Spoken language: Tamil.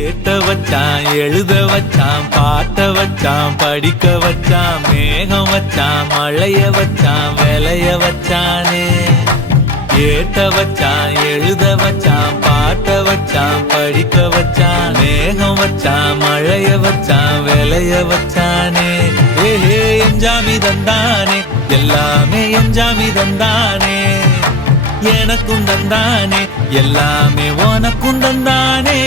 ஏத்த வச்சான் எழுத வச்சான் பாட்ட வச்சான் படிக்க வச்சான் மேகம் வச்சான் மழைய வச்சான் விளைய வச்சானே. ஏத்த வச்சான் எழுத வச்சான் பாட்ட வச்சான் படிக்க வச்சான் மேகம் வச்சான் மழைய வச்சான் விளைய வச்சானே. ஏஹே எஞ்சாமி தந்தானே எல்லாமே எஞ்சாமி தந்தானே. எனக்கும் தந்தானே எல்லாமே உனக்கும் தந்தானே.